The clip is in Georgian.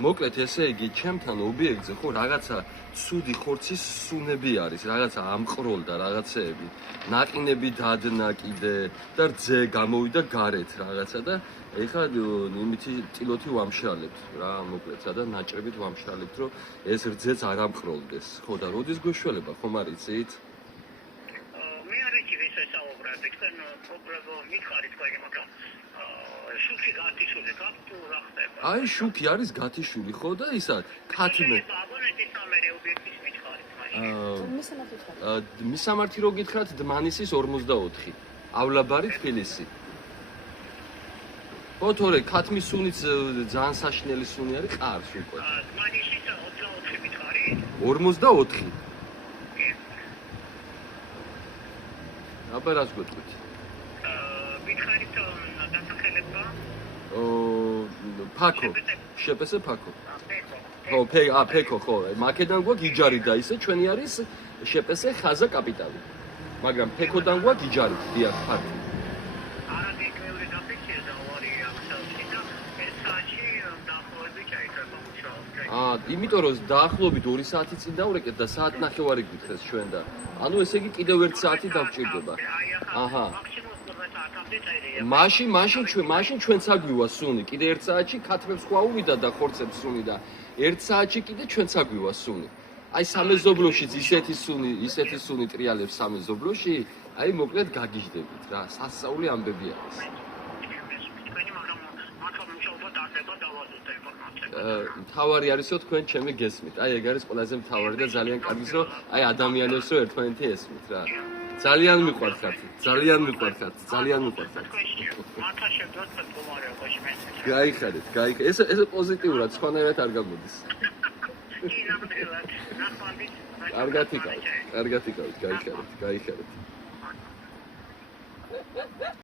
მოკლედ ესე იგი ჩემთან ობიექტზე ხო რაღაცა ცუდი ხორცის სუნები არის, რაღაცა ამყროლდა რაღაცეები, ნაყინები დადნა კიდე და რძე გამოვიდა გარეთ რაღაცა და ეხლა იმითი ტილოთი ვამშალებთ რა, მოკლედ სადა ნაჭრებით ვამშალებთ, რომ ეს რძეც არ ამყროლდეს. ხო და როდის გვეშველება, ხომ არ იცით? მე არ ვიცი ეს საუბრობ, თქვენ პრობლემა მიხარით თქვენ, მაგრამ შუქი გათიშული გაქვთ თუ რა ხდება? აი შუქი არის გათიშული ხო და ისა ქათმე აბონენტის სამერე ობიექტის მითხარით მაინც. მისამართი რო გითხრათ დმანისის 44 ავლაბარი თბილისი. ხო თორე ქათმის სუნიც ძალიან საშინელი სუნი არის ყარს უკვე. დმანისის 24 მითხარით? 44. აბა რას გვეტყვით? მითხარით დასახელება? ფაქო. შეპესე ფაქო. ხო, ფეკო ხო. მაკედან გვაქვს იჯარი და ისე ჩვენი არის შეპესე ხაზა კაპიტალი. მაგრამ ფეკოდან გვაქვს იჯარი, დიახ, ფართი. არა გეკვლევრი გაფიქრე და ვარი ახსოვსი და ეს საათი დაახლოებით ჩაიწერა მუშაობა. იმიტომ რომ დაახლოებით 2 საათი წინ დავრეკეთ და საათ ნახევარი გითხეს ჩვენ და ანუ ესე იგი კიდევ 1 საათი დავჭირდება. აჰა. მაშინ ჩვენც აგვივა სუნი. კიდე 1 საათში ქათმებს ხვაუვიდა და ხორცებს სუნი და 1 საათში კიდე ჩვენც აგვივა სუნი. აი სამეზობლოშიც ისეთი სუნი ტრიალებს სამეზობლოში, აი მოკლედ გაგიჟდებით რა. სასწაული ამბები არის. მთავარი არისო თქვენ ჩემი გესმით. აი ეგ არის ყველაზე მთავარი და ძალიან კარგის რომ აი ადამიანებსო ერთმანეთი ესმით რა. ძალიან მიყვარხართ. გაიხარეთ. ესე პოზიტიურად სხვანაირად არ გამოდის. კარგად იკავით. გაიხარეთ.